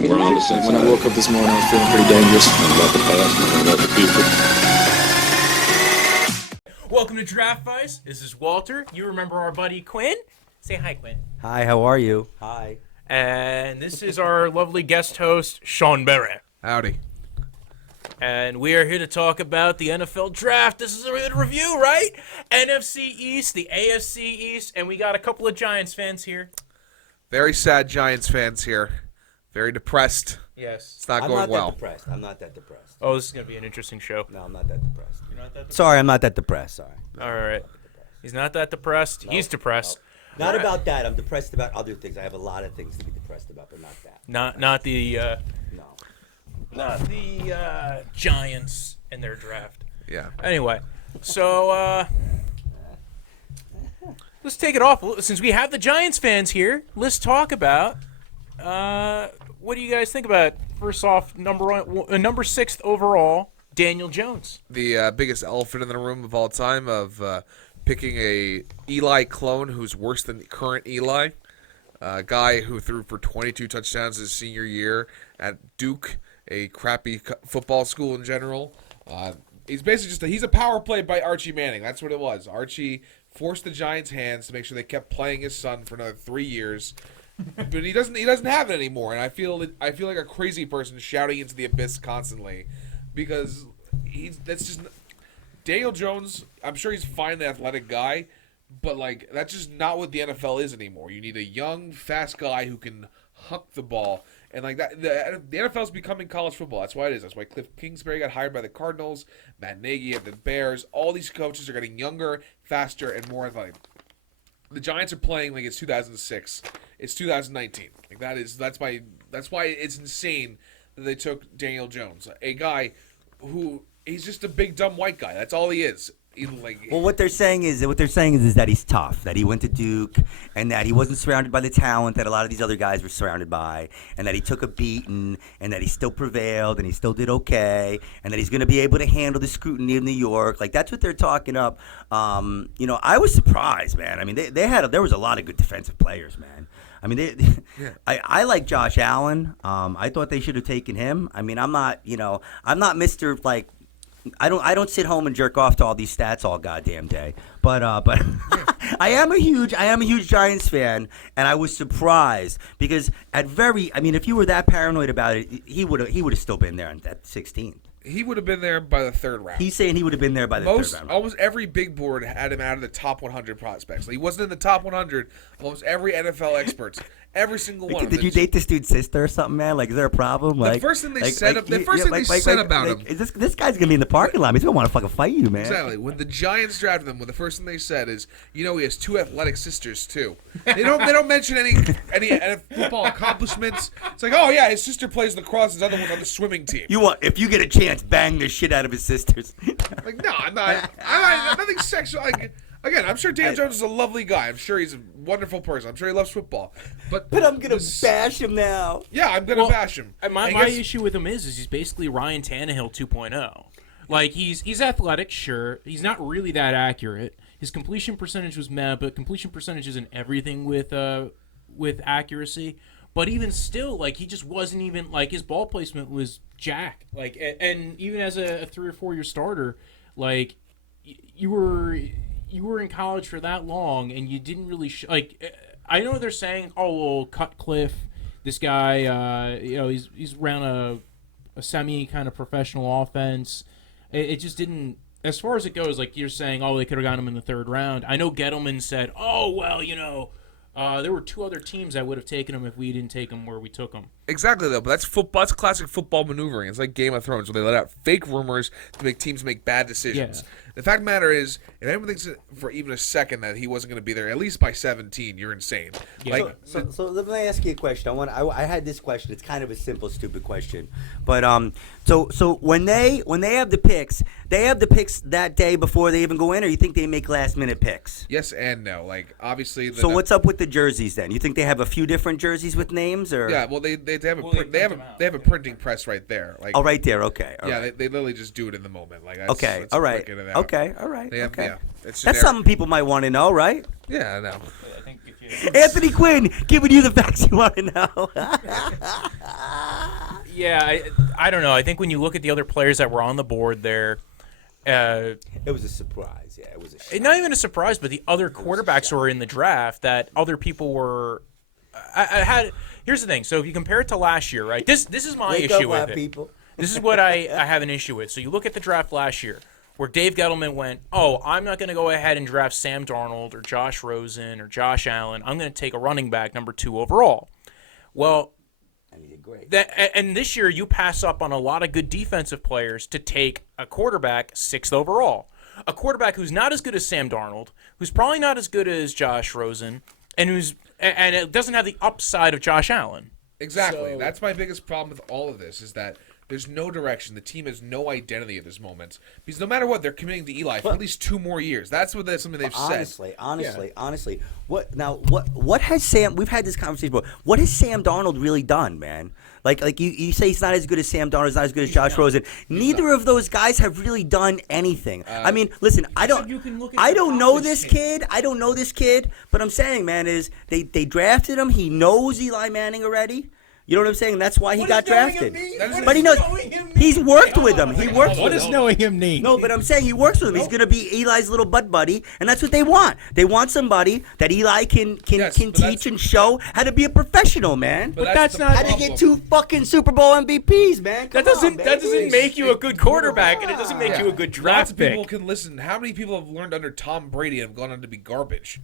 When I woke up this morning, I was feeling pretty dangerous. About the past and about the future. Welcome to Draftvice. This is Walter. You remember our buddy Quinn? Say hi, Quinn. Hi, how are you? Hi. And this is our lovely guest host, Sean Berry. Howdy. And we are here to talk about the NFL Draft. This is a review, right? NFC East, the AFC East, and we got a couple of Giants fans here. Very sad Giants fans here. Very depressed. Yes. It's not going well. I'm not that depressed. Oh, this is going to be an interesting show. No, I'm not that depressed. You're not that depressed? Sorry, I'm not that depressed. Sorry. All right. He's not that depressed. He's depressed. Not about that. I'm depressed about other things. I have a lot of things to be depressed about, but not that. Not the No. not the Giants and their draft. Yeah. Anyway, so let's take it off. Since we have the Giants fans here, let's talk about what do you guys think about, first off, number 6 overall, Daniel Jones. The biggest elephant in the room of all time of picking a Eli clone who's worse than the current Eli. A guy who threw for 22 touchdowns his senior year at Duke, a crappy football school in general. He's basically he's a power play by Archie Manning. That's what it was. Archie forced the Giants' hands to make sure they kept playing his son for another 3 years. But he doesn't have it anymore, and I feel like a crazy person shouting into the abyss constantly, because that's just Daniel Jones. I'm sure he's a fine athletic guy, but like that's just not what the NFL is anymore. You need a young, fast guy who can huck the ball, and like that. The NFL is becoming college football. That's why it is. That's why Cliff Kingsbury got hired by the Cardinals. Matt Nagy at the Bears. All these coaches are getting younger, faster, and more athletic. The Giants are playing like it's 2006. It's 2019. Like that's why it's insane that they took Daniel Jones, a guy who he's just a big dumb white guy. That's all he is. Well, what they're saying is that he's tough, that he went to Duke, and that he wasn't surrounded by the talent that a lot of these other guys were surrounded by, and that he took a beating, and that he still prevailed, and he still did okay, and that he's going to be able to handle the scrutiny of New York. Like, that's what they're talking up. I was surprised, man. I mean, there was a lot of good defensive players, man. I mean, I like Josh Allen. I thought they should have taken him. I mean, I'm not Mr. like. I don't sit home and jerk off to all these stats all goddamn day, but I am a huge Giants fan, and I was surprised because if you were that paranoid about it, he would have still been there at 16th. He would have been there by the third round. He's saying he would have been there by the third round. Almost every big board had him out of the top 100 prospects. He wasn't in the top 100. Almost every NFL expert, every single one. Did you date this dude's sister or something, man? Like, is there a problem? The first thing they said about him. This guy's gonna be in the parking lot. He's gonna want to fucking fight you, man. Exactly. When the Giants drafted him, the first thing they said is, he has 2 athletic sisters too. They don't mention any football accomplishments. It's like, oh yeah, his sister plays lacrosse. His other one's on the swimming team. If you get a chance, bang the shit out of his sisters. Like, no, I'm nothing sexual. Like, again, I'm sure Dan Jones is a lovely guy. I'm sure he's a wonderful person. I'm sure he loves football. But I'm gonna bash him now. Yeah, I'm gonna bash him. My issue with him is he's basically Ryan Tannehill 2.0. Like, he's athletic, sure. He's not really that accurate. His completion percentage was mad, but completion percentage isn't everything with accuracy. But even still, like, he just wasn't even, like, his ball placement was jack. Like, and even as a 3 or 4 year starter, like, you were in college for that long, and you didn't really I know they're saying, oh, well, cut Cliff, this guy, he's around a semi kind of professional offense. It just didn't. As far as it goes, like you're saying, oh, they could have gotten him in the 3rd round. I know Gettleman said, oh, well, there were 2 other teams that would have taken him if we didn't take him where we took him. Exactly, though. But that's football. That's classic football maneuvering. It's like Game of Thrones, where they let out fake rumors to make teams make bad decisions. Yeah. The fact of the matter is, if anyone thinks for even a second that he wasn't going to be there, at least by 17, you're insane. Yeah. So let me ask you a question. I had this question. It's kind of a simple, stupid question, but so when they have the picks, they have the picks that day before they even go in, or you think they make last minute picks? Yes and no. Like, obviously. So what's up with the jerseys then? You think they have a few different jerseys with names, or? Yeah. Well, they have a printing press right there. Like, oh, right there. Okay. They literally just do it in the moment. Like, that's, okay. That's all right. Okay. All right. Okay. Yeah, that's something people might want to know, right? Yeah, I know. Anthony Quinn giving you the facts you want to know. Yeah, I don't know. I think when you look at the other players that were on the board there, It was a surprise. Yeah, it was a shock. not even a surprise, but the other quarterbacks who were in the draft that other people were. I had. Here's the thing. So if you compare it to last year, right? This is my Wake issue up, with white it. people. This is what I have an issue with. So you look at the draft last year, where Dave Gettleman went, "Oh, I'm not going to go ahead and draft Sam Darnold or Josh Rosen or Josh Allen. I'm going to take a running back number 2 overall." Well, And he did great. and this year you pass up on a lot of good defensive players to take a quarterback 6th overall. A quarterback who's not as good as Sam Darnold, who's probably not as good as Josh Rosen, and it doesn't have the upside of Josh Allen. Exactly. So- That's my biggest problem with all of this is that there's no direction. The team has no identity at this moment. Because no matter what, they're committing to Eli for at least 2 more years. That's something they've said. Honestly, what has Sam? We've had this conversation before. What has Sam Darnold really done, man? Like you say he's not as good as Sam Darnold, he's not as good as Josh Rosen. Neither of those guys have really done anything. I mean, listen, I don't know this kid. I don't know this kid, but I'm saying, man, is they drafted him. He knows Eli Manning already. You know what I'm saying? That's why he got drafted. But he knows he's worked with him. He works What with does him. knowing him mean? No, but I'm saying he works with him. He's going to be Eli's little butt buddy, and that's what they want. They want somebody that Eli can Yes, but teach and show how to be a professional, man. But that's the not- How to problem. get 2 fucking Super Bowl MVPs, man. Come That doesn't on, make you a good quarterback, and it doesn't make Yeah. you a good Lots draft of people pick. can listen. How many people have learned under Tom Brady and have gone on to be garbage?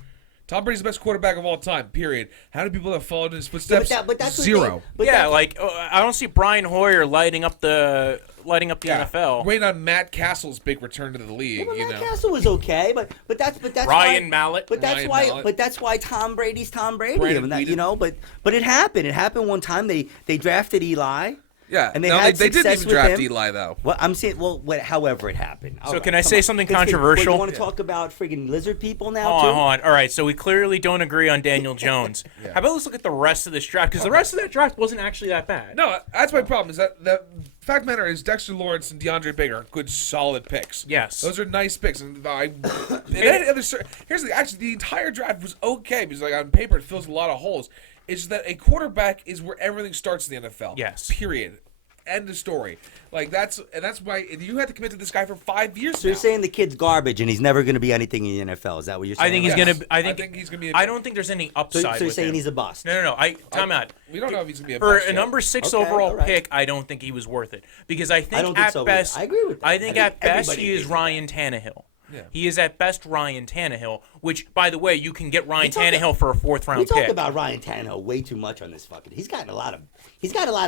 Tom Brady's the best quarterback of all time, period. How many people have followed in his footsteps? but that's what 0. Yeah, like I don't see Brian Hoyer lighting up the NFL. Waiting on Matt Castle's big return to the league, Well, you Matt know. Castle was okay, but that's Ryan why, Mallett. But that's Ryan why Mallett. but that's why Tom Brady's Tom Brady. Brandon And that, Weeden. you know, but it happened. It happened one time. They drafted Eli. Yeah, And they no, had they didn't success even with draft him. Eli, though. Well, I'm saying, however it happened. All So right, can I come say on. something Wait, controversial? you want to talk about friggin' lizard people now, Hold too? on, hold on. All right, so we clearly don't agree on Daniel Jones. How about let's look at the rest of this draft? Because the rest of that draft wasn't actually that bad. No, that's my problem. Is that the fact of the matter is Dexter Lawrence and Deandre Baker are good, solid picks. Yes. those are nice picks. And here's the entire draft was okay because like on paper it fills a lot of holes. It's just that a quarterback is where everything starts in the NFL. Yes. Period. End of story. Like that's why you had to commit to this guy for 5 years. So you're saying the kid's garbage and he's never going to be anything in the NFL? Is that what you're saying? I think he's Yes. gonna. I think he's gonna be. I don't think there's any So upside. you're with saying him. he's a bust? No. Time out. We don't know if he's gonna be a For bust a yet. number 6 Okay, overall all right. pick, I don't think he was worth it because I think don't think at so either. best I agree with that. I think I at think best everybody he is agrees with Ryan Tannehill. Yeah. He is at best Ryan Tannehill, which, by the way, you can get Ryan talk- Tannehill for a 4th round We talk pick. about Ryan Tannehill way too much on this fucking. He's got a lot of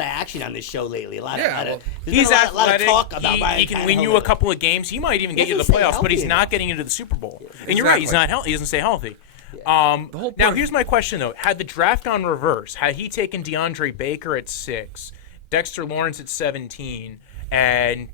action on this show lately. Yeah, well, He's a lot of athletic. talk about Ryan He can win Tannehill you a lately. couple of games. He might even get He you to the doesn't stay playoffs, but he's healthy not enough. getting into the Super Bowl. And you're right, he's Exactly. not healthy. He doesn't stay healthy. whole Now, point- here's my question, though. Had the draft gone reverse, had he taken DeAndre Baker at 6, Dexter Lawrence at 17, and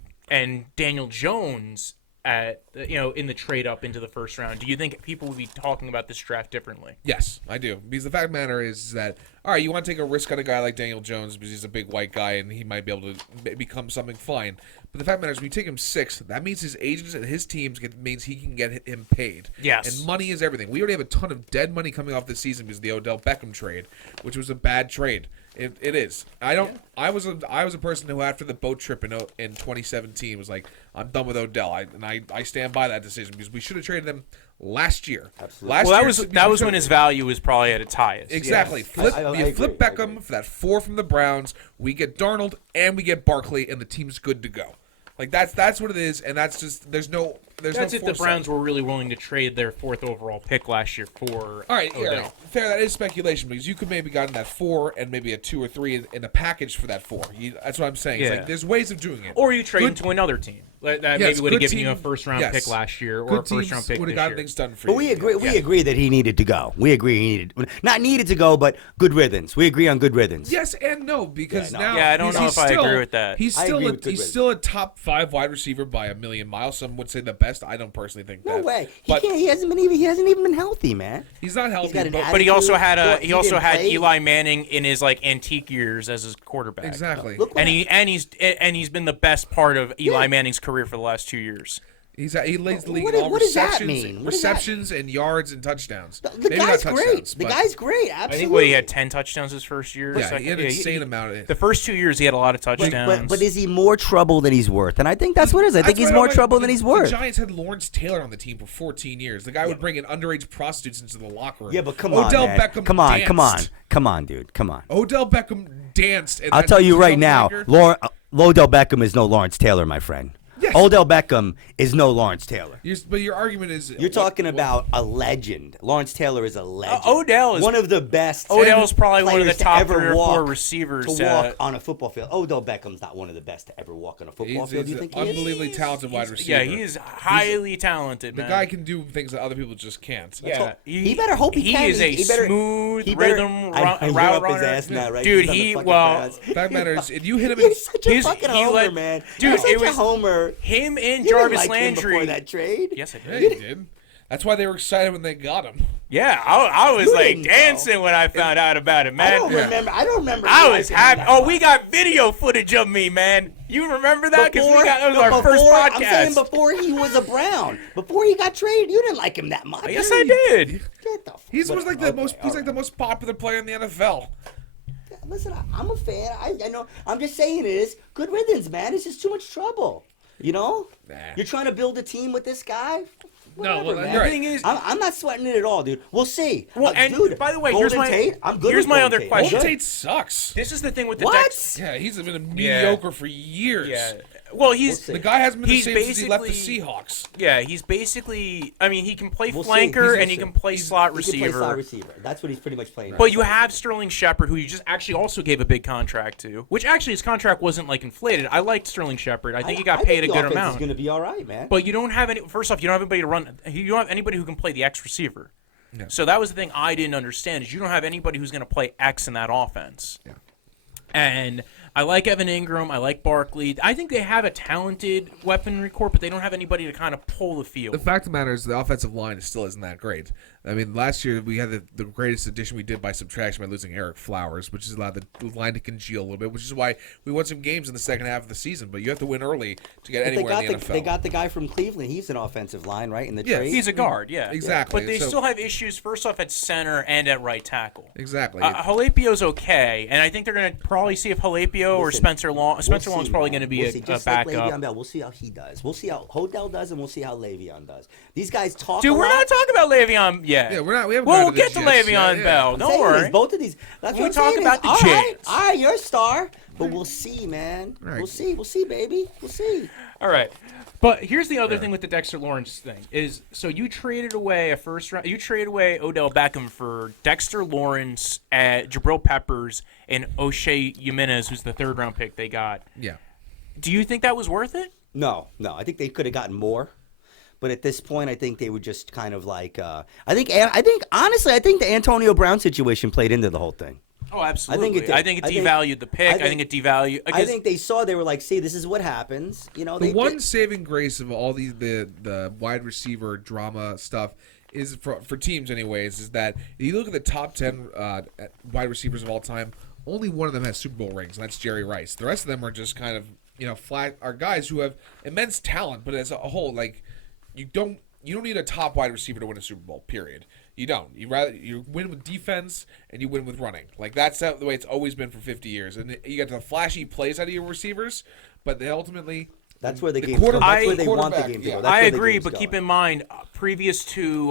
Daniel Jones at in the trade up into the first round, do you think people would be talking about this draft differently? Yes, I do. Because the fact of the matter is that, all right, you want to take a risk on a guy like Daniel Jones because he's a big white guy and he might be able to become something fine. But the fact of the matter is when you take him 6th, that means his agents and his teams means he can get him paid. Yes. And money is everything. We already have a ton of dead money coming off this season because of the Odell Beckham trade, which was a bad trade. It is. I was a person who after the boat trip in 2017 was like, I'm done with Odell. I stand by that decision because we should have traded him last year. Absolutely. Last Well, year, that was when his value was probably at its highest. Exactly. Yes. Flip, I you agree, flip I Beckham agree. for that 4 from the Browns. We get Darnold and we get Barkley, and the team's good to go. Like that's what it is, and that's just there's no That's no if the foresight. Browns were really willing to trade their 4th overall pick last year for All right, Odell. yeah, fair. That is speculation because you could maybe gotten that 4 and maybe a 2 or 3 in a package for that 4. That's what I'm saying. It's Yeah. like there's ways of doing it. Or you trade Good- him to another team that Yes, maybe would have good given you a team- 1st-round yes. pick last year or Good a 1st-round pick would this have gotten year. things done for But you. we agree. We Yeah. agree that he needed to go. We agree he needed, not needed to go, but good riddance. We agree on good riddance. Yes and no because Yeah, no. now Yeah, I don't know he's if I still- agree with that. He's I still agree a, with good he's riddance. still a top 5 wide receiver by a million miles. Some would say the best. I don't personally think No that. way. But He hasn't even been healthy, man. he's not healthy. got an but- But he also had Well, he didn't play. Eli Manning in his antique years as his quarterback. exactly. Look what And he's been the best part of Eli Manning's career for the last 2 years. He leads the league What- in all what does that receptions, mean? What does that receptions and yards and touchdowns. The Maybe not guy's great. touchdowns, The but- guy's great. I Absolutely. think he had 10 touchdowns his first year. Yeah, he had an insane amount of it. The first 2 years, he had a lot of touchdowns. But is he more trouble than he's worth? And I think that's what it is. I think he's That's more why trouble than he's worth. The Giants had Lawrence Taylor on the team for 14 years. The guy would bring in underage prostitutes into the locker room. Yeah, but come on, Odell man. Beckham Come on, danced. come on, dude. Come on. Odell Beckham danced. And I'll that tell you right jump now, maker- Odell Beckham is no Lawrence Taylor, my friend. Yes. Odell Beckham is no Lawrence Taylor. But your argument is You're talking about a legend. Lawrence Taylor is a legend. Odell is one of the best. Odell's probably one of the players to top ever 3 or walk- 4 receivers. to walk on a football field. Odell Beckham's not one of the best to ever walk on a football field. Do you He's think an he is? unbelievably talented wide receiver. Yeah, he's highly talented, The man. guy can do things that other people just can't. Yeah, He better hope he can. is a He better- smooth he better- rhythm I route up runner. his ass now, right? Dude, He's on the he fucking well, pads. Fact matter is, if you hit him in You're such a His- fucking he homer, led- man. dude, You're such it a was homer. him and You Jarvis didn't like him before Landry. that trade. Yes, I yeah, did. he did. That's why they were excited when they got him. Yeah, I was You like didn't know. dancing when I found out about it, man. I don't remember. I don't remember. I you was liking him happy. that Oh, much. we got video footage of me, man. You remember that? Because that was our first I'm podcast. saying before he was a Brown, before he got traded, you didn't like him that much. Yes, I did. Get the f- He's was like the okay, most. He's all like right. the most popular player in the NFL. Listen, I'm a fan. I know. I'm just saying it is good riddance, man. It's just too much trouble. You know, Nah. you're trying to build a team with this guy. No, Whatever, well, man. you're right. The thing is, I'm not sweating it at all, dude. We'll see. Well, and dude, by the way, Golden here's my- Tate, I'm good here's with my Golden other Tate. question. Golden Good. Tate sucks. this is the thing with the What? Dex- Yeah, he's been Yeah. mediocre for years. Yeah. Well, he's see. The guy hasn't been the He's same since he left the basically- Seahawks. yeah, he's basically. I mean, he can play We'll see. flanker He's and he also- can play slot He receiver. can play slot receiver. That's what he's pretty much playing. But you have Sterling Shepard, who you just actually also gave a big contract to, which actually his contract wasn't like inflated. I liked Sterling Shepard. I think he got paid a good amount. He's going to be all right, man. But you don't have any. First off, you don't have anybody to run. You don't have anybody who can play the X receiver. No. So that was the thing I didn't understand is you don't have anybody who's going to play X in that offense. Yeah. And I like Evan Ingram. I like Barkley. I think they have a talented weaponry corps, but they don't have anybody to kind of pull the field. The fact of the matter is the offensive line still isn't that great. I mean, last year we had the greatest addition we did by subtraction by losing Eric Flowers, which has allowed the line to congeal a little bit, which is why we won some games in the second half of the season. But you have to win early to get But anywhere in the NFL. they got the guy from Cleveland. He's an offensive line, right? In the Yeah, trade. He's a guard, yeah. Exactly. But they So- still have issues, first off, at center and at right tackle. Exactly. Jalapio's okay, and I think they're going to probably see if Jalapio or Listen, Spencer Long. Spencer We'll Long's see, probably man. going to be We'll see. a Just like backup. Le'Veon Bell. We'll see how he does. We'll see how Hodell does, and we'll see how Le'Veon does. These guys talk. Dude, a we're lot. not talking about Le'Veon yet. Yeah, we're not. We haven't We'll gotten to get to the Jets Le'Veon yet, yeah. Bell. I'm Don't saying worry. is both of these. That's We what I'm talk saying about is, the all right, Jets. all right, you're a star, but we'll see, man. Right. We'll see. We'll see, baby. We'll see. All right. But here's the other thing with the Dexter Lawrence thing is so you traded away a first round. You traded away Odell Beckham for Dexter Lawrence, Jabril Peppers, and Oshane Ximines, who's the third round pick they got. Yeah. Do you think that was worth it? No. I think they could have gotten more. But at this point, I think they were just kind of like. I think honestly, I think the Antonio Brown situation played into the whole thing. Oh, absolutely. I think it did. Devalued the pick. I think it devalued. I think they saw they were like, see, this is what happens. You know, The they one saving grace of all the wide receiver drama stuff is for teams anyways is that if you look at the top 10 wide receivers of all time, only one of them has Super Bowl rings, and that's Jerry Rice. The rest of them are just kind of flat are guys who have immense talent, but as a whole, like you don't need a top wide receiver to win a Super Bowl. Period. You don't. You win with defense and you win with running. Like that's the way it's always been for 50 years. And you get the flashy plays out of your receivers, but they ultimately That's where the the game's going. quarterback- That's where they want the quarterback, game to yeah. go. That's I where the agree, game's but going. keep in mind, previous to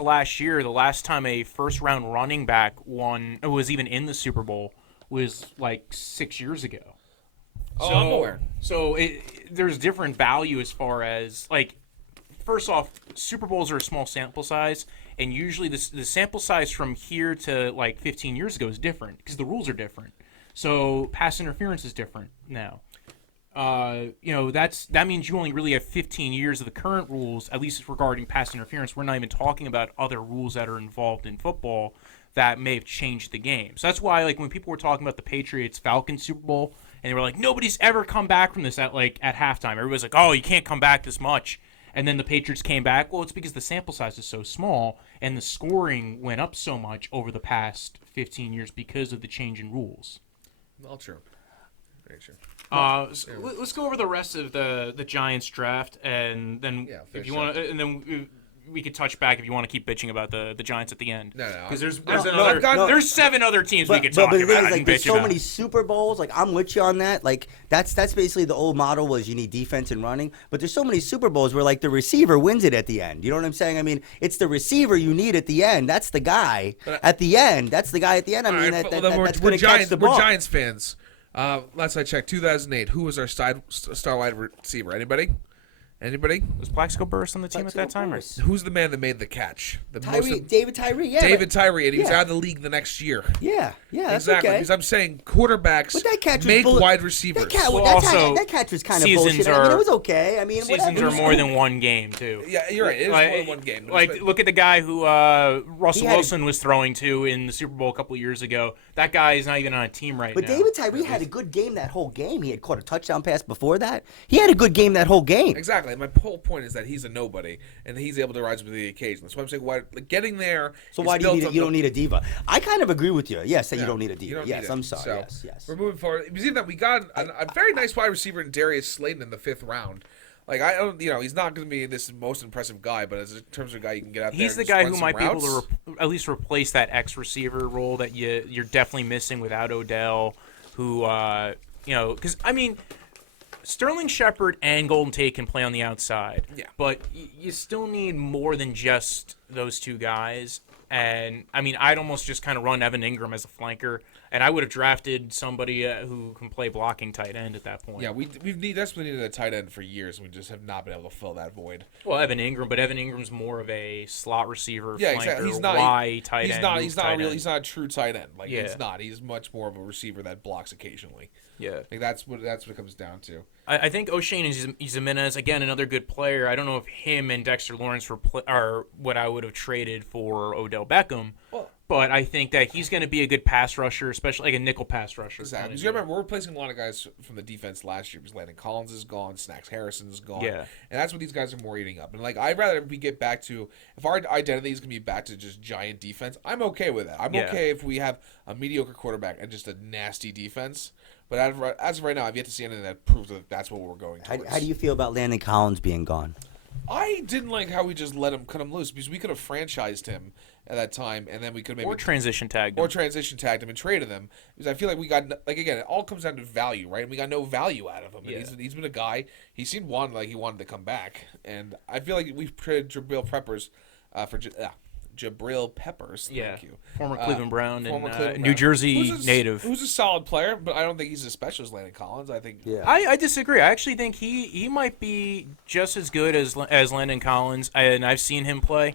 last year, the last time a first round running back was even in the Super Bowl was like 6 years ago. Oh, I'm aware. So there's different value as far as like. First off, Super Bowls are a small sample size, and usually the sample size from here to like 15 years ago is different because the rules are different. So pass interference is different now. That means you only really have 15 years of the current rules, at least regarding pass interference. We're not even talking about other rules that are involved in football that may have changed the game. So that's why, like, when people were talking about the Patriots-Falcons Super Bowl, and they were like, nobody's ever come back from this at halftime. Everybody's like, oh, you can't come back this much. And then the Patriots came back. Well, it's because the sample size is so small and the scoring went up so much over the past 15 years because of the change in rules. all true. Very true. Let's go over the rest of the Giants draft, and then if you want, and then we could touch back if you want to keep bitching about the Giants at the end. No, because there's 7 other teams we could talk but about. Like, there's so many Super Bowls. Like, I'm with you on that. Like, that's basically the old model was you need defense and running. But there's so many Super Bowls where like the receiver wins it at the end. You know what I'm saying? I mean, it's the receiver you need at the end. That's the guy at the end. That's the guy at the end. I mean, that's going to catch the ball. We're Giants fans. Last I checked, 2008. Who was our star wide receiver? Anybody? Was Plaxico Burress on the team at that time? Or? Who's the man that made the catch? David Tyree, yeah. David Tyree, and he was out of the league the next year. Yeah, that's exactly. okay. Because I'm saying quarterbacks make wide receivers. That catch was kind of bullshit. I mean, it was okay. I mean, seasons are more than one game, too. Yeah, you're right. It is more than one game. Like, look at the guy who Russell Wilson was throwing to in the Super Bowl a couple of years ago. That guy is not even on a team right now. But David Tyree had a good game that whole game. He had caught a touchdown pass before that. He had a good game that whole game. Exactly. My whole point is that he's a nobody, and he's able to rise to the occasion. That's why I'm saying getting there. So why do you don't need a diva? I kind of agree with you. Yes, that you don't need a diva. Yes, I'm sorry. So yes. We're moving forward. You see that we got a very nice wide receiver in Darius Slayton in the 5th round. Like, I don't, he's not going to be this most impressive guy, but in terms of a guy you can get out there. He's the guy who might be able to at least replace that X receiver role that you're definitely missing without Odell. Who, because I mean, Sterling Shepard and Golden Tate can play on the outside. Yeah. But you still need more than just those two guys. And, I mean, I'd almost just kind of run Evan Ingram as a flanker. And I would have drafted somebody who can play blocking tight end at that point. Yeah, we've desperately needed a tight end for years, and we just have not been able to fill that void. Well, Evan Ingram's more of a slot receiver, yeah, flanker, exactly. He's not tight end. He's not a true tight end. Like, he's not. He's much more of a receiver that blocks occasionally. Yeah, I think that's what it comes down to. I think Oshane Ximines, again, another good player. I don't know if him and Dexter Lawrence are what I would have traded for Odell Beckham. Well, but I think that he's going to be a good pass rusher, especially like a nickel pass rusher. Exactly. Because you remember, we're replacing a lot of guys from the defense last year because Landon Collins is gone, Snacks Harrison is gone. Yeah. And that's what these guys are more eating up. And, like, I'd rather we get back to, if our identity is going to be back to just giant defense, I'm okay with that. I'm okay if we have a mediocre quarterback and just a nasty defense. But as of right now, I've yet to see anything that proves that that's what we're going towards. How do you feel about Landon Collins being gone? I didn't like how we just let him cut him loose because we could have franchised him at that time, and then we could maybe transition tagged him and traded him because I feel like we got again it all comes down to value, right? And we got no value out of him. Yeah. And he's been a guy. He seemed like he wanted to come back, and I feel like we've traded Jabril Peppers for Jabril Peppers. Thank you. Former Cleveland Brown and New Jersey native. Who's a solid player, but I don't think he's as special as Landon Collins. I think. Yeah. I disagree. I actually think he might be just as good as Landon Collins, and I've seen him play.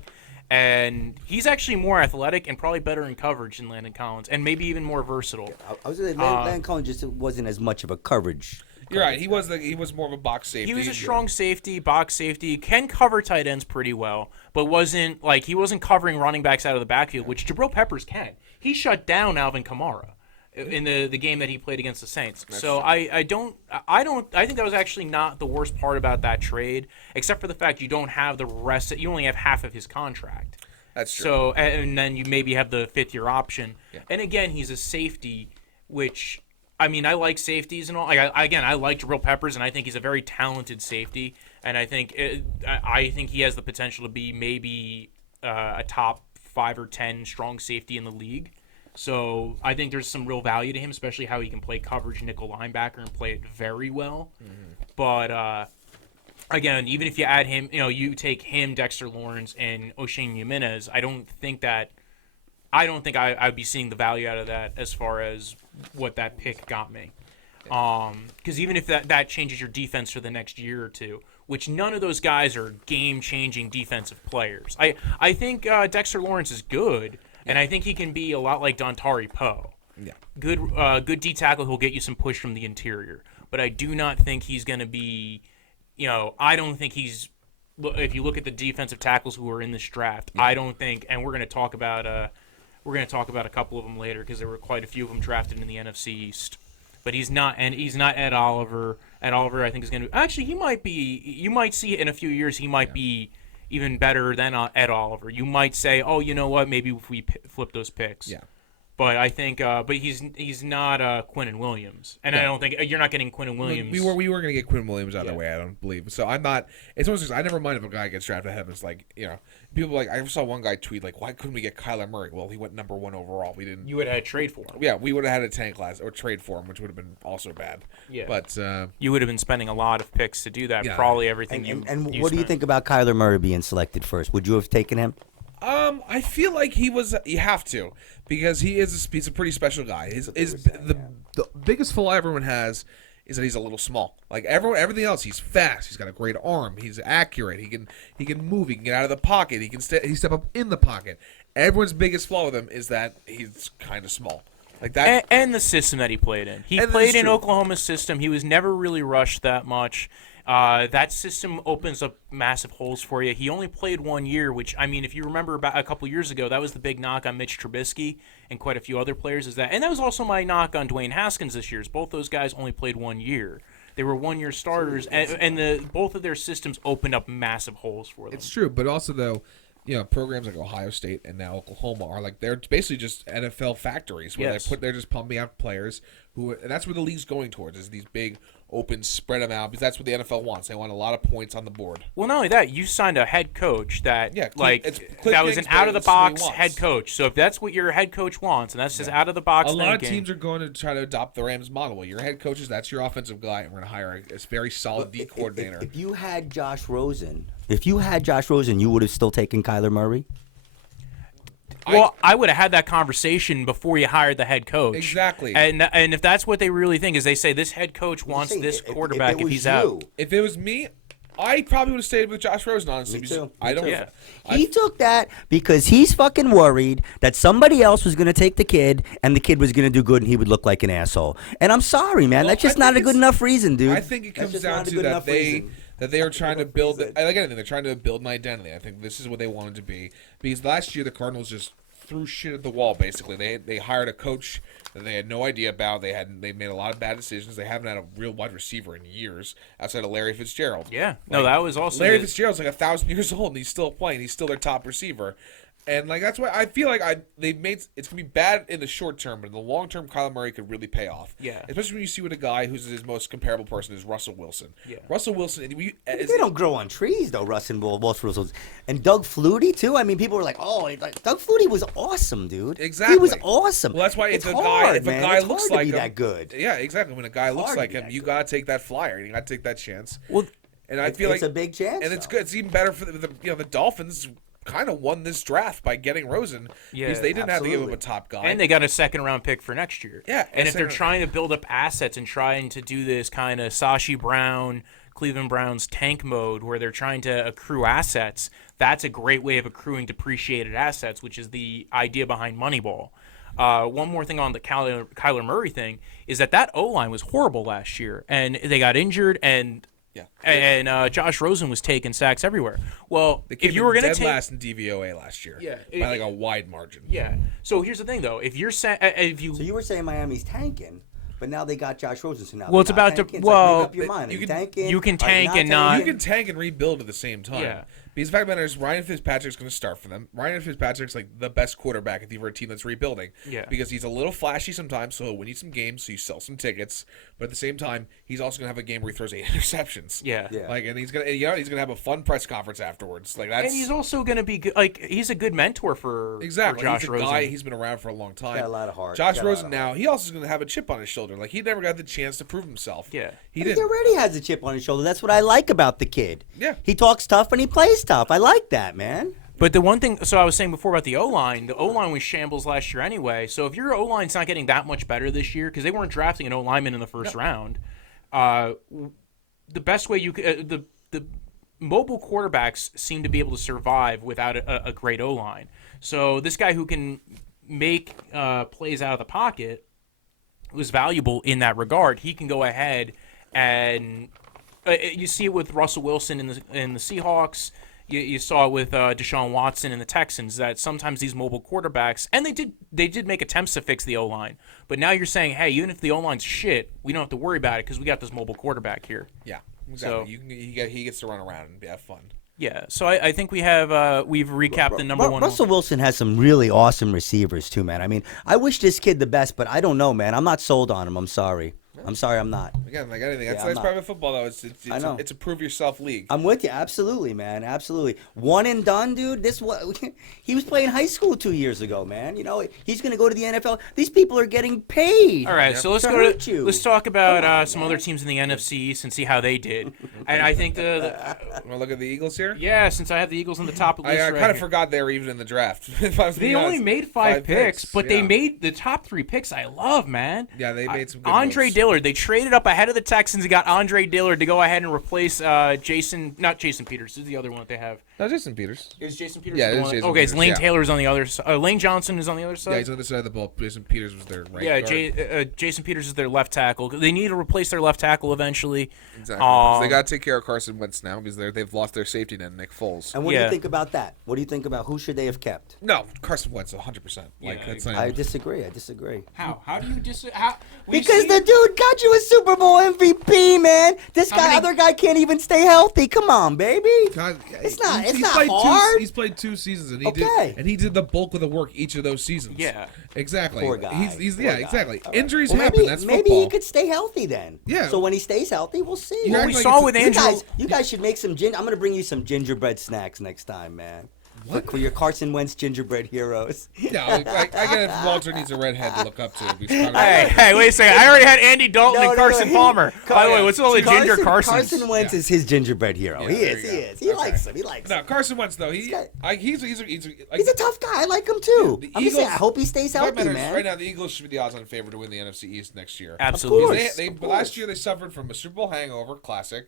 And he's actually more athletic and probably better in coverage than Landon Collins, and maybe even more versatile. I was going to say Landon Collins just wasn't as much of a coverage. You're right. He was more of a box safety. He was a strong safety, box safety, can cover tight ends pretty well, but he wasn't covering running backs out of the backfield, which Jabril Peppers can. He shut down Alvin Kamara in the game that he played against the Saints. So I think that was actually not the worst part about that trade, except for the fact you don't have the rest. You only have half of his contract. That's true. So and then you maybe have the 5th-year option. Yeah. And again, he's a safety, which I mean, I like safeties and all. I like Jabril Peppers, and I think he's a very talented safety. And I think he has the potential to be maybe a top 5 or 10 strong safety in the league. So I think there's some real value to him, especially how he can play coverage nickel linebacker and play it very well. Mm-hmm. But again, even if you add him, you take him, Dexter Lawrence, and Oshane Ximines, I don't think I'd be seeing the value out of that as far as what that pick got me. Because even if that changes your defense for the next year or two, which none of those guys are game-changing defensive players. I think Dexter Lawrence is good, and I think he can be a lot like Dontari Poe. Yeah. Good D tackle who'll get you some push from the interior. But I do not think he's going to be, I don't think he's, if you look at the defensive tackles who are in this draft, I don't think, and we're going to talk about a couple of them later because there were quite a few of them drafted in the NFC East. But he's not Ed Oliver. Ed Oliver, I think, is going to actually. He might be. You might see in a few years he might be even better than Ed Oliver. You might say, oh, you know what? Maybe if we flip those picks. Yeah. But I think, but he's not Quinnen Williams, and I don't think you're not getting Quinnen Williams. We were going to get Quinnen Williams either way. I don't believe. So I'm not. It's almost. I never mind if a guy gets drafted ahead of him. It's like people like I saw one guy tweet like, why couldn't we get Kyler Murray? Well, he went number 1 overall. We didn't. You would have had trade for him. Yeah, we would have had a tank class or trade for him, which would have been also bad. Yeah, but you would have been spending a lot of picks to do that. Yeah. Probably everything. And what do you think about Kyler Murray being selected first? Would you have taken him? I feel like he was. You have to because he's a pretty special guy. The biggest flaw everyone has is that he's a little small. Like everything else, he's fast. He's got a great arm. He's accurate. He can move. He can get out of the pocket. He can step up in the pocket. Everyone's biggest flaw with him is that he's kind of small. Like that, and the system that he played in. He played in Oklahoma's system. He was never really rushed that much. That system opens up massive holes for you. He only played 1 year, which, I mean, if you remember about a couple years ago, that was the big knock on Mitch Trubisky and quite a few other players. And that was also my knock on Dwayne Haskins this year. Is both those guys only played 1 year. They were 1 year starters, and both of their systems opened up massive holes for them. It's true, but also though, programs like Ohio State and now Oklahoma are like they're basically just NFL factories where they're just pumping out players and that's where the league's going towards is these big open spread them out because that's what the NFL wants. They want a lot of points on the board. Well, not only that, you signed a head coach that that was an out of the box head coach. So if that's what your head coach wants, and that's just out of the box, a lot of teams are going to try to adopt the Rams model. Well, your head coach that's your offensive guy, and we're going to hire a very solid D coordinator. If you had Josh Rosen, you would have still taken Kyler Murray. Well, I would have had that conversation before you hired the head coach. Exactly. And if that's what they really think is they say this head coach wants this quarterback if he's out. If it was me, I probably would have stayed with Josh Rosen, honestly. Me too. I don't. Yeah. He took that because he's fucking worried that somebody else was going to take the kid and the kid was going to do good and he would look like an asshole. And I'm sorry, man. That's just not a good enough reason, dude. I think it comes down to that they are trying to build like anything. They're trying to build an identity. I think this is what they wanted to be because last year the Cardinals just threw shit at the wall. Basically, they hired a coach that they had no idea about. They made a lot of bad decisions. They haven't had a real wide receiver in years outside of Larry Fitzgerald. Yeah, no, that was also Larry Fitzgerald's like 1,000 years old and he's still playing. He's still their top receiver. And like that's why I feel like it's gonna be bad in the short term, but in the long term, Kyler Murray could really pay off. Yeah, especially when you see with a guy who's his most comparable person is Russell Wilson. Yeah, Russell Wilson. They don't grow on trees though. Russell and Doug Flutie too. I mean, people were like, "Oh, Doug Flutie was awesome, dude. Exactly, he was awesome." Well, that's why if a guy looks like him, that good. Yeah, exactly. When a guy looks like him, you gotta take that flyer. You gotta take that chance. Well, and I feel like it's a big chance, and it's good. It's even better for the Dolphins. Kind of won this draft by getting Rosen because they didn't have to give him a top guy, and they got a second-round pick for next year. Yeah, and if they're trying to build up assets and trying to do this kind of Sashi Brown, Cleveland Browns tank mode where they're trying to accrue assets, that's a great way of accruing depreciated assets, which is the idea behind Moneyball. One more thing on the Kyler Murray thing is that O-line was horrible last year, and they got injured and. Yeah, and Josh Rosen was taking sacks everywhere. Well, if you were going to take last in DVOA last year, by like a wide margin. Yeah. So here's the thing, though: if you're so you were saying Miami's tanking, but now they got Josh Rosen. So now it's about tanking. to make up your mind. You can tank and not. You can tank and rebuild at the same time. Yeah. Because the fact of the matter is, Ryan Fitzpatrick's going to start for them. Ryan Fitzpatrick's like the best quarterback if you were a team that's rebuilding. Yeah. Because he's a little flashy sometimes, so he'll win you some games, so you sell some tickets. But at the same time, he's also going to have a game where he throws 8 interceptions. Yeah. Like, and he's gonna have a fun press conference afterwards. Like that's. And he's also going to be good. Like he's a good mentor for Josh he's a Rosen. Guy, he's been around for a long time. Got a lot of heart. Josh Rosen now, he also is going to have a chip on his shoulder. Like he never got the chance to prove himself. Yeah. He already has a chip on his shoulder. That's what I like about the kid. Yeah. He talks tough and he plays tough. I like that, man. But the one thing, so I was saying before about the O-line was shambles last year anyway. So if your O-line's not getting that much better this year, because they weren't drafting an O-lineman in the first round, the best way the mobile quarterbacks seem to be able to survive without a great O-line. So this guy who can make plays out of the pocket was valuable in that regard. He can go ahead and you see it with Russell Wilson in the Seahawks. You saw it with Deshaun Watson and the Texans that sometimes these mobile quarterbacks, and they did make attempts to fix the O-line, but now you're saying, hey, even if the O-line's shit, we don't have to worry about it because we got this mobile quarterback here. Yeah, exactly. So, he gets to run around and have fun. Yeah, so I think we've recapped the number one. Russell Wilson has some really awesome receivers too, man. I mean, I wish this kid the best, but I don't know, man. I'm not sold on him. I'm sorry. I'm not. Again, like anything, that's I'm private not. football, though. It's a prove yourself league. I'm with you, absolutely, man, absolutely. One and done, dude. He was playing high school 2 years ago, man. You know, he's gonna go to the NFL. These people are getting paid. All right, so let's let's talk about some other teams in the NFC East and see how they did. And I think Want to look at the Eagles here? yeah, since I have the Eagles on the top of the list, I right kind of here. forgot they were even in the draft. If I was They being only honest. made five picks, but they yeah. made the top 3 picks. I love, man. Yeah, they made some good Andre moves. Dillard. They traded up ahead of the Texans and got Andre Dillard to go ahead and replace not Jason Peters. This is the other one that they have. No, Jason Peters. Is Jason Peters Yeah, the it is one? Jason Okay, it's Peters, Lane yeah. Taylor's on the other side. Lane Johnson is on the other side. Yeah, he's on the side of the ball. Jason Peters was their right Yeah, guard. Jason Peters is their left tackle. They need to replace their left tackle eventually. Exactly. 'Cause they got to take care of Carson Wentz now because they've lost their safety net, Nick Foles. And what do Yeah. you think about that? What do you think about who should they have kept? No, Carson Wentz, 100%. Like Yeah, that's not I even- disagree. I disagree. How do you Because the dude got you a Super Bowl MVP, man. This other guy can't even stay healthy. Come on, baby. God, It's not he's not played hard. He's played 2 seasons, and Okay. he did the bulk of the work each of those seasons. Yeah. exactly. Poor guy. He's Poor yeah, guy. exactly. All right. Injuries Well, happen. That's maybe football. he could stay healthy then. Yeah. So when he stays healthy, we'll see. You Well, act we like saw it's- with You Andrew. guys should make some I'm going to bring you some gingerbread snacks next time, man. For your Carson Wentz gingerbread heroes. Yeah, I get it. Walter needs a redhead to look up to. Hey, wait a second. I already had Andy Dalton and Carson Palmer. By the way, what's all the ginger Carsons? Carson Wentz is his gingerbread hero. Yeah, he there is. you He go. is. He likes him. He likes No, him. Carson Wentz though. He's got- like, He's a tough guy. I like him too. The I'm just saying, Eagles- I hope he stays What healthy, matters man. right now, the Eagles should be the odds-on favorite to win the NFC East next year. Absolutely. course. But last year they suffered from a Super Bowl hangover, classic.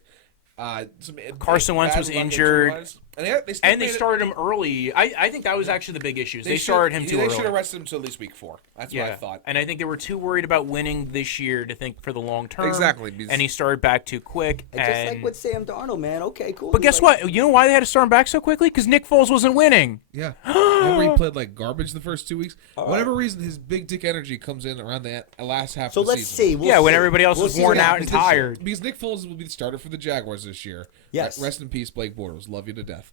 Some Carson Wentz bad was luck injured. injury-wise. And And they started him early. I think that was actually the big issue. They started him too They early. should have rested him until at least week 4. That's what I thought. And I think they were too worried about winning this year to think for the long term. Exactly, because- And he started back too quick. And just like with Sam Darnold, man. Okay, cool. But guess what? You know why they had to start him back so quickly? Because Nick Foles wasn't winning. Yeah. Remember he played like garbage the first 2 weeks? Whatever reason, his big dick energy comes in around the last half So of the let's season. see. We'll Yeah, when see. everybody else We'll was see worn what out and happens. tired. Because Nick Foles will be the starter for the Jaguars this year. Yes. Rest in peace, Blake Bortles. Love you to death.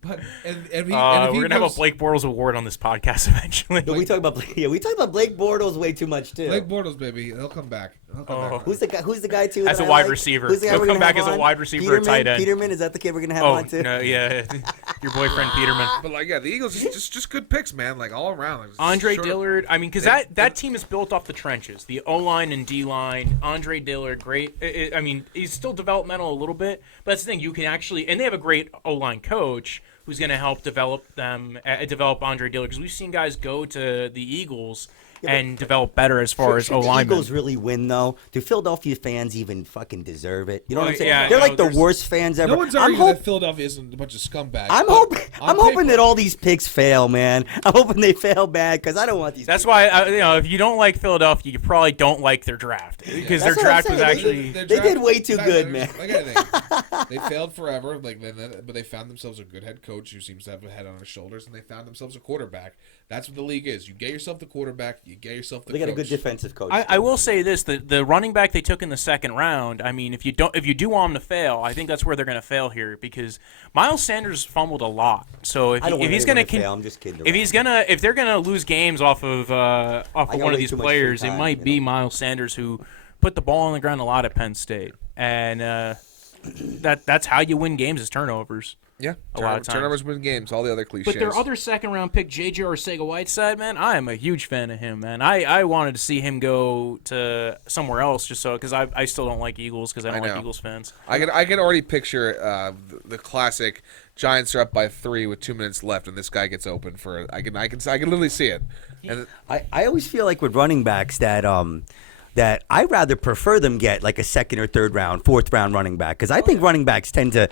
But and if he We're gonna have a goes- Blake Bortles award on this podcast eventually. No, we talk about Blake Bortles way too much too. Blake Bortles, baby, he'll come back. He'll come back. Who's the guy? Who's the guy too? As that a I wide like? receiver. Who's the guy He'll we're come gonna back have as a on? wide receiver or Peterman? tight end. Peterman, is that the kid we're gonna have Oh, on too? no, yeah. Your boyfriend Peterman. But like, yeah, the Eagles just good picks, man. Like all around. Like, Andre short- Dillard, I mean, because that team is built off the trenches. The O-line and D-line. Andre Dillard, great. I mean, he's still developmental a little bit, but that's the thing. You can actually, and they have a great O-line coach who's going to help develop Andre Dillard. Because we've seen guys go to the Eagles and develop better as far as Should the O-linemen. Eagles really win though? Do Philadelphia fans even fucking deserve it? You know what I'm saying? yeah, They're no, like the there's- worst fans ever. No one's I'm arguing hoping. that Philadelphia isn't a bunch of scumbags. I'm but hoping. on I'm hoping paper- that all these picks fail, man. I'm hoping they fail bad because I don't want these. That's why, if you don't like Philadelphia, you probably don't like their draft. Because their That's what I'm draft was saying. actually... They did way too good, man. Like anything, they failed forever. But they found themselves a good head coach who seems to have a head on his shoulders, and they found themselves a quarterback. That's what the league is. You get yourself the quarterback. You get yourself the. They got a coach. good defensive coach. I will say this: the running back they took in the second round. I mean, if you do want him to fail, I think that's where they're going to fail here because Miles Sanders fumbled a lot. So if I don't want he's anyone going to fail. I'm just kidding. if they're going to lose games off of one way of these too much players, free it time, might you be know? Miles Sanders who put the ball on the ground a lot at Penn State, and that's how you win games is turnovers. Yeah, A lot of times. turnovers win games. All the other cliches. But their other second-round pick, J.J. Arcega-Whiteside, man, I am a huge fan of him, man. I wanted to see him go to somewhere else just so because I still don't like Eagles because I don't I like know. Eagles fans. I can already picture the classic Giants are up by 3 with 2 minutes left, and this guy gets open for. I can literally see it. And I always feel like with running backs that I rather prefer them get like a second or third round, fourth round running back because I think running backs tend to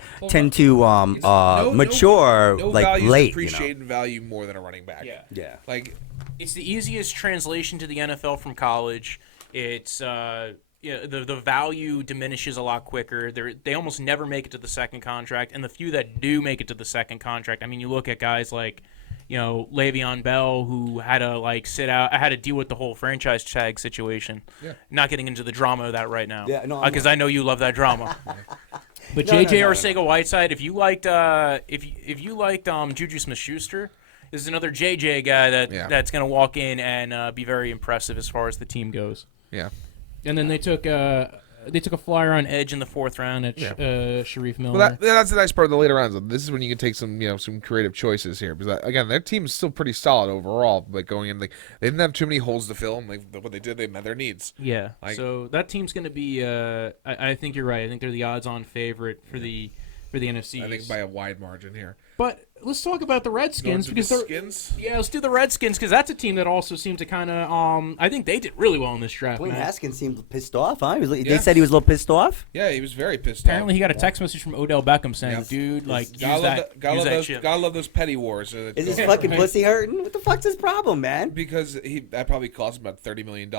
mature no like values late. appreciate and value more than a running back. Yeah. Like It's the easiest translation to the NFL from college. It's the value diminishes a lot quicker. They almost never make it to the second contract, and the few that do make it to the second contract, I mean, you look at guys like, Le'Veon Bell, who had to sit out. I had to deal with the whole franchise tag situation. Yeah. Not getting into the drama of that right now. Yeah, no, I'm because I know you love that drama. But No, JJ no. Arcega-Whiteside, if you liked Juju Smith-Schuster, this is another JJ guy that's going to walk in and be very impressive as far as the team goes. Yeah. And then they took a flyer on edge in the 4th round at Sharif Miller. Well, that's the nice part of the later rounds. This is when you can take some creative choices here because again, their team is still pretty solid overall. Like going in, they didn't have too many holes to fill, and what they did, they met their needs. Yeah. So that team's going to be. I think you're right. I think they're the odds-on favorite for the NFC East. I think by a wide margin here. But let's talk about the Redskins because they're Skins. Yeah, let's do the Redskins because that's a team that also seemed to kind of. I think they did really well in this draft. Dwayne Matt. Haskins seemed pissed off, huh? They said he was a little pissed off. Yeah, he was very pissed Apparently, off. he got a text message from Odell Beckham saying, "Dude, like, use that chip." Gotta love those petty wars. Is his fucking pussy hurting? What the fuck's his problem, man? Because that probably cost him about $30 million.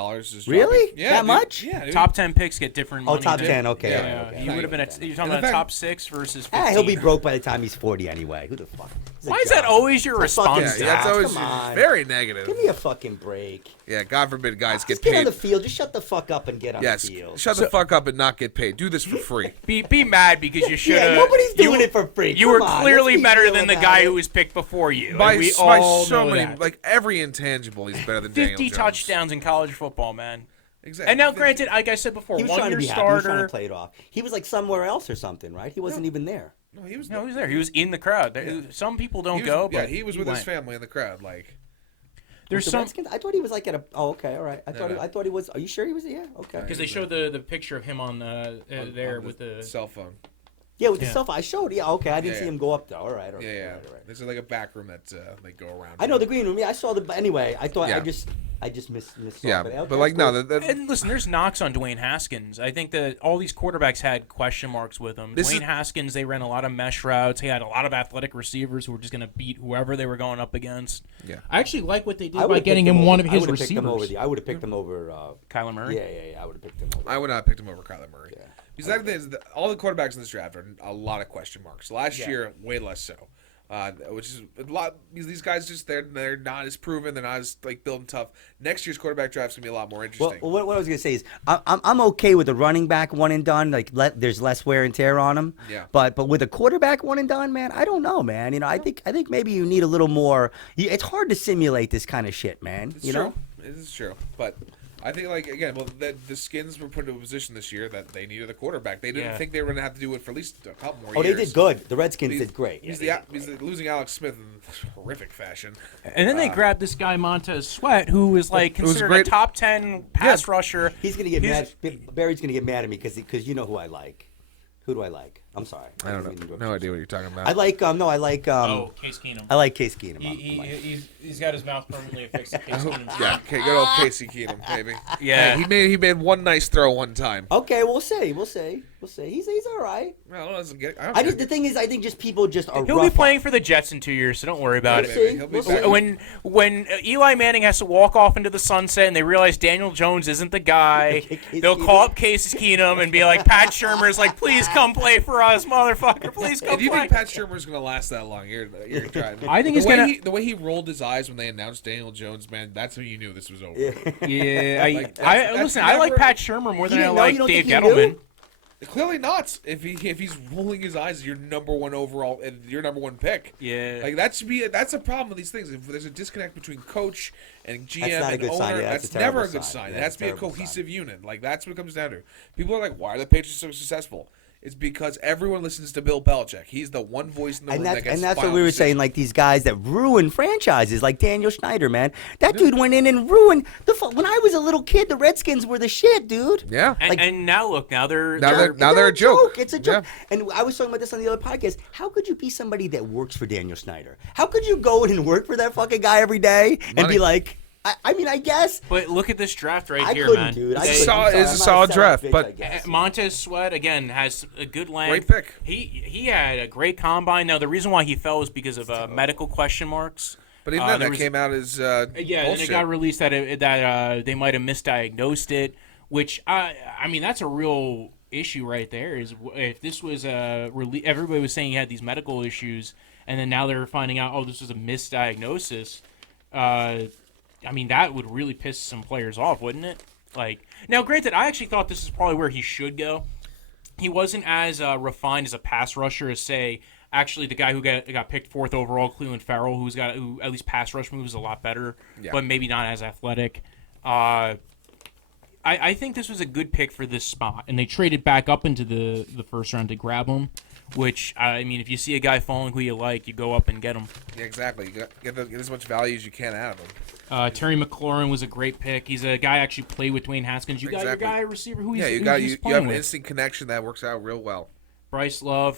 Really? Yeah, That dude. much? Yeah, dude. Top 10 picks get different. Oh, money top than- 10. Okay. Yeah, okay, okay. he would have been. You're talking And about the top 6 versus 15. He'll be broke by the time he's 40 anyway. Who the fuck? He's a Why is that job. always your It's a fucking response? Yeah, that's job. always Come on. very negative. Give me a fucking break. Yeah, God forbid guys get Just get on paid. the field. Just shut the fuck up and get on Yes, the field. shut the fuck up and not get paid. Do this for free. Be mad because you should have. Yeah, nobody's doing it for free. You Come were on, clearly let's be better real than the about guy it. who was picked before you. By, and we by all so know many, that. like every intangible, he's better than Daniel 50 Jones. touchdowns in college football, man. Exactly. And now, granted, like I said before, He was trying to one-year be happy. He was trying starter. to play it off. He was like somewhere else or something, right? He wasn't even there. No, he was. No, he was there. He was in the crowd. Some people don't go, but he was with his went. family in the crowd. Like, There's The some Redskins? I thought he was like at a. Oh, okay, all right. I No. thought he was. Are you sure he was? Yeah, okay. because they showed the picture of him on there on with the. cell phone. Yeah, with the Yeah. cell phone. I showed. Yeah, okay. I didn't Yeah, see yeah. him go up there. All right, all right. Yeah, yeah. All right. There's like a back room that they go around. I know the green room. Yeah, I saw the. Anyway, I thought Yeah. I just missed. Yeah, okay, but like no, that's And listen, there's knocks on Dwayne Haskins. I think that all these quarterbacks had question marks with him. This Dwayne is- Haskins, they ran a lot of mesh routes. He had a lot of athletic receivers who were just going to beat whoever they were going up against. Yeah. I actually like what they did I by would've getting picked him one of I his would've picked him over receivers. I would have picked him over. Kyler Murray. Yeah. I would have picked him over. I would not have picked him over Kyler Murray. Yeah. Because that thing is, all the quarterbacks in this draft are a lot of question marks. Last year, way less so. Which is a lot. These guys they're not as proven. They're not as like built and tough. Next year's quarterback draft's gonna be a lot more Well, interesting. what I was gonna say is I'm okay with the running back one and done. Like there's less wear and tear on him. Yeah. But with a quarterback one and done, man, I don't know, man. You know, I think maybe you need a little more. It's hard to simulate this kind of shit, man. It's you true. know. It is true. But I think like again, the Skins were put into a position this year that they needed a quarterback. They didn't Yeah. think they were gonna have to do it for at least a couple more Oh, years. they did good. The Redskins He's- did great. He's, Yeah, losing Alex Smith in horrific fashion. And then they grabbed this guy Montez Sweat, who was like was considered great. a top 10 pass rusher. He's gonna get He's- mad. Barry's gonna get mad at me because you know who I like. Who do I like? I'm sorry. I don't know. No idea what you're talking about. I like I like Case Keenum. I like Case Keenum. He's got his mouth permanently affixed to Case Keenum. Yeah, okay, good old Casey Keenum, baby. Yeah. Hey, he made one nice throw one time. Okay, we'll see. He's all right. Well, doesn't get. I don't I just get- the thing is, I think just people just are. He'll rough be playing on- for the Jets in 2 years, so don't worry about We'll it. see. He'll be We'll back. see. When Eli Manning has to walk off into the sunset and they realize Daniel Jones isn't the guy, Case they'll Keenum. call up Case Keenum and be like, Pat Shermer's like, please come play for us, motherfucker. Please come If you play. think Pat Shermer's gonna last that long, you're trying. I think the he's way gonna. the way he rolled his eyes when they announced Daniel Jones, man, that's when you knew this was over. Yeah, Like, that's listen. I like never- Pat Shermer more than I didn't know? like You don't Dave think he knew? Gettleman. Clearly not. If he's rolling his eyes, your number one overall and your number one pick. Yeah. Like that's a problem with these things. If there's a disconnect between coach and GM That's not a and good owner, sign. Yeah, that's that's a never terrible a good sign. sign. Yeah, It has to be a terrible cohesive sign. unit. Like that's what it comes down to. People are like, why are the Patriots so successful? It's because everyone listens to Bill Belichick. He's the one voice in the room that gets And that's what final we were decisions. saying, like these guys that ruin franchises, like Daniel Snyder, man. That dude went in and ruined when I was a little kid, the Redskins were the shit, dude. Yeah. And now look, now they're They're a joke. It's a joke. Yeah. And I was talking about this on the other podcast. How could you be somebody that works for Daniel Snyder? How could you go in and work for that fucking guy every day and Money. be like, I mean, I guess. But look at this draft right I here, couldn't, man. dude. I They- couldn't. saw- I'm sorry. it's a I'm not solid sellout draft, bitch, but- I guess. Montez Sweat again has a good length. Great pick. He had a great combine. Now the reason why he fell was because of medical question marks. But even then, that came out as Yeah, and bullshit. it got released that they might have misdiagnosed it, which I mean that's a real issue right there. Is if this was everybody was saying he had these medical issues, and then now they're finding out this is a misdiagnosis. I mean that would really piss some players off, wouldn't it? Like now, granted, I actually thought this is probably where he should go. he wasn't as refined as a pass rusher as, say, actually the guy who got picked 4th overall, Cleveland Farrell, who at least pass rush moves a lot better, but maybe not as athletic. I think this was a good pick for this spot, and they traded back up into the first round to grab him. Which, I mean, if you see a guy falling who you like, you go up and get him. Yeah, exactly. You get as much value as you can out of him. Terry McLaurin was a great pick. He's a guy actually played with Dwayne Haskins. You got your guy receiver who he's you playing have an with. instant connection that works out real well. Bryce Love,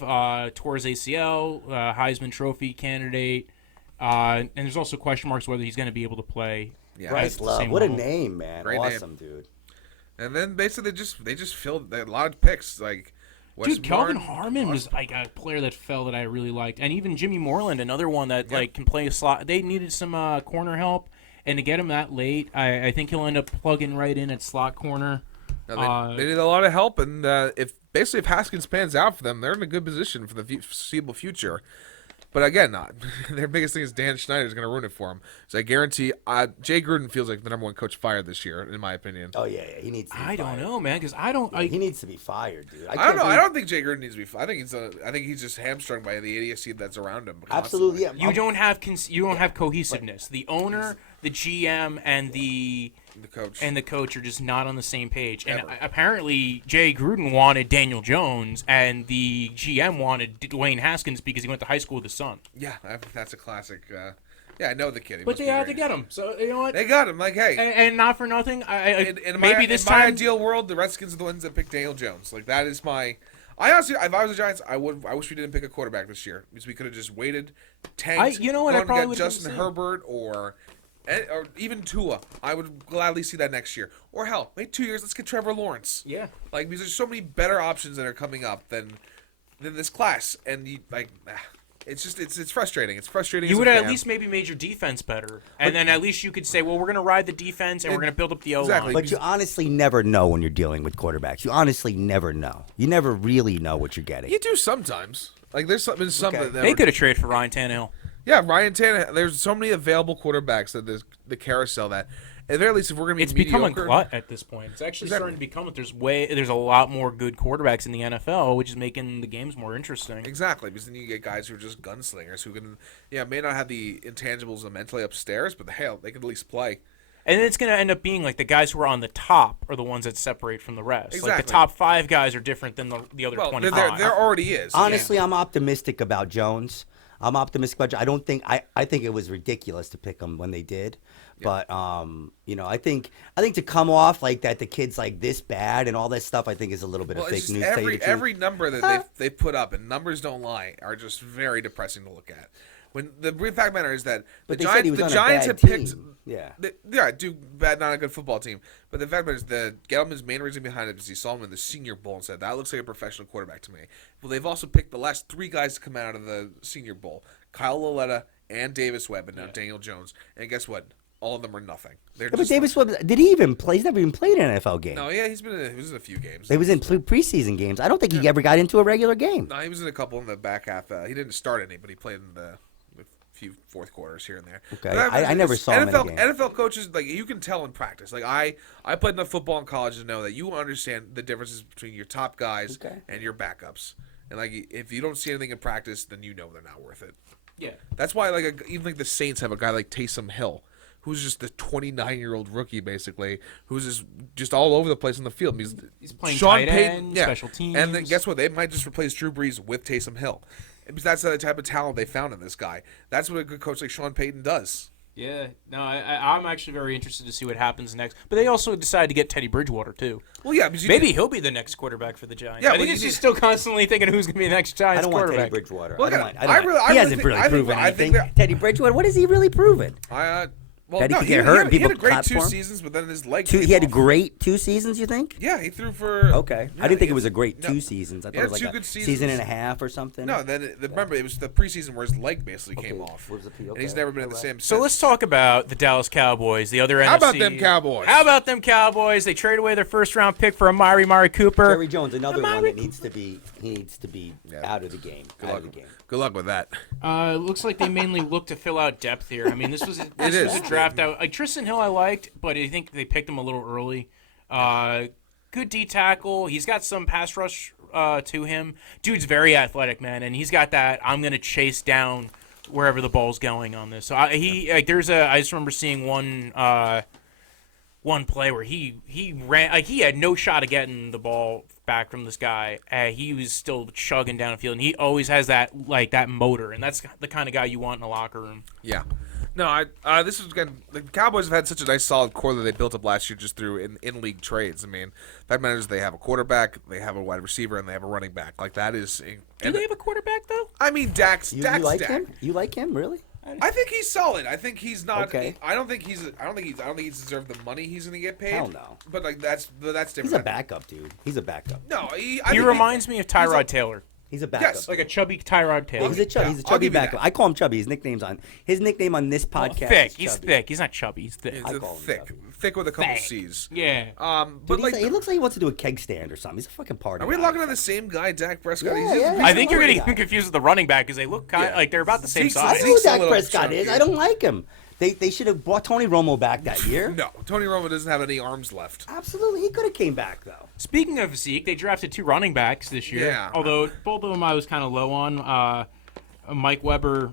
tore his ACL, Heisman Trophy candidate, and there's also question marks whether he's going to be able to play. Yeah. Bryce Love, what a name, man! Great awesome, name. Dude. And then basically they just filled a lot of picks like. Dude, Kelvin Harmon was like a player that fell that I really liked, and even Jimmy Moreland, another one that like can play a slot. They needed some corner help, and to get him that late, I think he'll end up plugging right in at slot corner. No, they need a lot of help, and if Haskins pans out for them, they're in a good position for the foreseeable future. But again, their biggest thing is Dan Schneider is going to ruin it for them. So I guarantee Jay Gruden feels like the #1 coach fired this year, in my opinion. Oh yeah, he needs to be fired. I don't know, man, because I don't. He needs to be fired, dude. I don't know. I don't think Jay Gruden needs to be fired. I think he's just hamstrung by the idiocy that's around him. Absolutely, yeah. You don't have cohesiveness. The owner, the GM, and the coach are just not on the same page. And apparently, Jay Gruden wanted Daniel Jones, and the GM wanted Dwayne Haskins because he went to high school with his son. Yeah, that's a classic. I know the kid. But they had to get him. So you know what? They got him. Like, hey, and not for nothing. In my ideal world, the Redskins are the ones that picked Daniel Jones. Like that is my. I honestly, if I was the Giants, I wish we didn't pick a quarterback this year because we could have just waited, tanked. You know what? I probably would Justin Herbert or even Tua. I would gladly see that next year. Or hell, wait 2 years. Let's get Trevor Lawrence. Yeah. Like because there's so many better options that are coming up than this class, and it's just it's frustrating. It's frustrating. You would have at least maybe made your defense better, and then at least you could say, well, we're going to ride the defense and we're going to build up the O-line. Exactly. But you honestly never know when you're dealing with quarterbacks. You honestly never know. You never really know what you're getting. You do sometimes. Like there's been some that they could have traded for Ryan Tannehill. Yeah, Ryan Tannehill. There's so many available quarterbacks that there's the carousel that, at the very least, if we're going to be mediocre, become a glut at this point. It's actually starting to become there's a lot more good quarterbacks in the NFL, which is making the games more interesting. Exactly, because then you get guys who are just gunslingers who can, may not have the intangibles of mentally upstairs, but hell, they can at least play. And then it's going to end up being like the guys who are on the top are the ones that separate from the rest. Exactly. Like the top 5 guys are different than the other 25. There already is. Honestly, I'm optimistic about Jones. I'm optimistic about. I think it was ridiculous to pick him when they did, but I think to come off like that, the kid's like this bad and all that stuff. I think is a little bit of fake news. Every number that they put up, and numbers don't lie, are just very depressing to look at. When the real fact matter is that the Giants had picked, not a good football team. But the fact is that Gettleman's main reason behind it is he saw him in the Senior Bowl and said that looks like a professional quarterback to me. Well, they've also picked the last 3 guys to come out of the Senior Bowl: Kyle Lauletta and Davis Webb, and now Daniel Jones. And guess what? All of them are nothing. But Davis Webb, did he even play? He's never even played an NFL game. No, yeah, he was in a few games. He was in preseason games. I don't think he ever got into a regular game. No, he was in a couple in the back half. He didn't start any, but he played in the few fourth quarters here and there. Okay, I never saw him in a game. NFL coaches, like you can tell in practice. Like I played enough football in college to know that you understand the differences between your top guys and your backups. And like if you don't see anything in practice, then you know they're not worth it. Yeah, that's why even the Saints have a guy like Taysom Hill, who's just the 29-year-old rookie basically, who's just all over the place on the field. He's playing tight end, special teams, and then guess what? They might just replace Drew Brees with Taysom Hill. Because that's the type of talent they found in this guy. That's what a good coach like Sean Payton does. Yeah, no, I'm actually very interested to see what happens next. But they also decided to get Teddy Bridgewater too. Well, yeah, maybe he'll be the next quarterback for the Giants. Yeah, I think he's still constantly thinking who's going to be the next Giants quarterback. I don't want Teddy Bridgewater. Well, he hasn't really proven anything. Teddy Bridgewater, what has he really proven? Well, he get hurt and people he had a great clap 2 for him? seasons, but then his leg. He had a great 2 seasons, you think? Yeah, he threw for. Okay, I didn't think it was a great 2 seasons. I thought it was like a season and a half or something. No, then remember it was the preseason where his leg basically came off, and he's never been the same. So let's talk about the Dallas Cowboys, the other NFC. How about them Cowboys? How about them Cowboys? They traded away their first-round pick for Amari Cooper. Jerry Jones, another one that needs to be out of the game. Good luck with that. Looks like they mainly look to fill out depth here. I mean, this was a draft out. Like Tristan Hill, I liked, but I think they picked him a little early. Good D tackle. He's got some pass rush to him. Dude's very athletic, man, and he's got that I'm going to chase down wherever the ball's going on this. So I just remember seeing one play where he ran, he had no shot of getting the ball back from this guy. He was still chugging downfield, and he always has that motor, and that's the kind of guy you want in a locker room. Yeah. No, this is again. The Cowboys have had such a nice, solid core that they built up last year just through in-league trades. I mean, that matters. They have a quarterback, they have a wide receiver, and they have a running back. Like that is. Do they have a quarterback though? I mean, Dak's. You Dak's like Dak. him? You like him, really? I think he's solid. I think he's not. Okay. I don't think he's deserved the money he's going to get paid. Hell no. But that's different. He's a backup, dude. He's a backup. No, He reminds me of Tyrod Taylor. He's a backup. Yes, Like a chubby Tyrod Taylor. He's a chubby give you backup. that. I call him chubby. His nickname on this podcast. Thick. Is He's chubby. thick. He's not chubby. He's thick. He's I call him thick, chubby. thick with a couple Thick. C's. Yeah. But Dude, like, he looks like he wants to do a keg stand or something. He's a fucking party. are we guy. looking at the same guy, Dak Prescott? Yeah, He's just- yeah. I think you're Party getting guy. confused with the running back because they look kind of like they're about the same Zeke's- I size. know who Zeke's a Dak little Prescott is. chunky. I don't like him. They should have brought Tony Romo back that year. No, Tony Romo doesn't have any arms left. Absolutely, he could have came back though. Speaking of Zeke, they drafted 2 running backs this year. Yeah. Although both of them I was kind of low on. Mike Weber.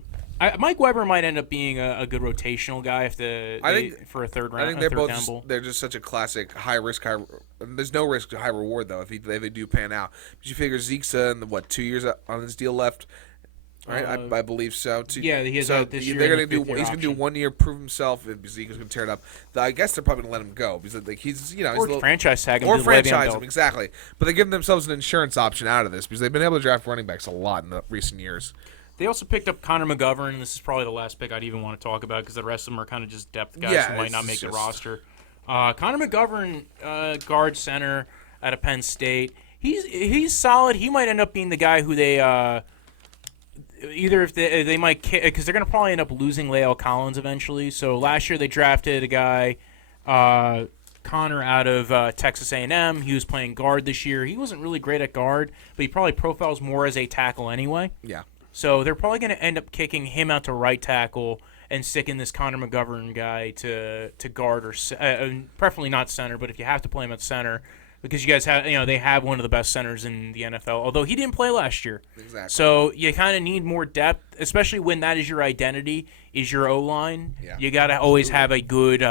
Mike Weber might end up being a good rotational guy for a third round. I think they're both. down bowl. They're just such a classic high risk, high. There's no risk, high reward though if they do pan out. But you figure Zeke's in the 2 years on his deal left, right? I believe so. Yeah, he has this year They're and gonna a do. fifth-year He's gonna do option. 1 year, prove himself. If Zeke is gonna tear it up, I guess they're probably gonna let him go because like he's he's a Or little, franchise tag him. or to the Le'Veon franchise Bell. him exactly. But they're giving themselves an insurance option out of this because they've been able to draft running backs a lot in the recent years. They also picked up Connor McGovern. This is probably the last pick I'd even want to talk about because the rest of them are kind of just depth guys Yeah, who might it's not make the just- roster. Connor McGovern, guard center out of Penn State. He's solid. He might end up being the guy who they either if they might because they're going to probably end up losing Lael Collins eventually. So last year they drafted a guy. Connor out of Texas A&M. He was playing guard this year. He wasn't really great at guard, but he probably profiles more as a tackle anyway. Yeah. So they're probably going to end up kicking him out to right tackle and sticking this Connor McGovern guy to guard or preferably not center. But if you have to play him at center, because you guys have they have one of the best centers in the NFL. Although he didn't play last year, Exactly. so you kind of need more depth, especially when that is your identity, is your O-line. Yeah. You got to always have a good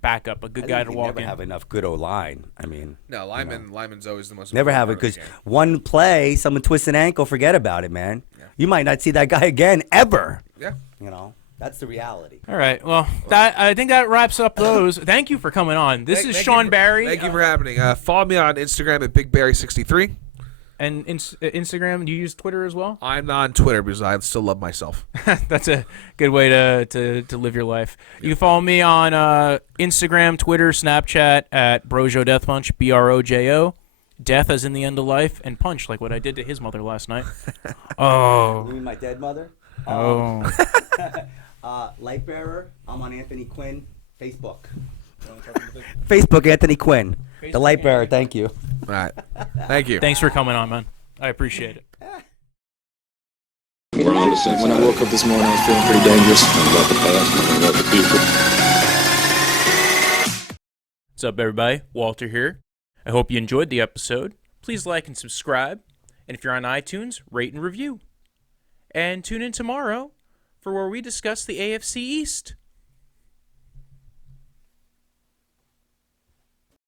backup, a good guy to walk never in. have enough good O line. I mean, No, lineman's always the most. never have it important because part of one play, someone twists an ankle, forget about it, man. You might not see that guy again ever. the game. You know, that's the reality. All right. Well, I think that wraps up those. Thank you for coming on. This is Sean Barry. Thank you for happening. Follow me on Instagram at BigBarry63. And Instagram, do you use Twitter as well? I'm not on Twitter because I still love myself. That's a good way to live your life. You can follow me on Instagram, Twitter, Snapchat at Brojo Death Punch, BROJO. Death as in the end of life, and punch like what I did to his mother last night. Oh. You mean my dead mother? Oh. Light bearer. I'm on Anthony Quinn Facebook. Facebook Anthony Quinn, the light bearer. Thank you. All right. Thank you. Thanks for coming on, man. I appreciate it. When I woke up this morning, I was feeling pretty dangerous. About the past and about the future. What's up, everybody? Walter here. I hope you enjoyed the episode. Please like and subscribe. And if you're on iTunes, rate and review. And tune in tomorrow for where we discuss the AFC East.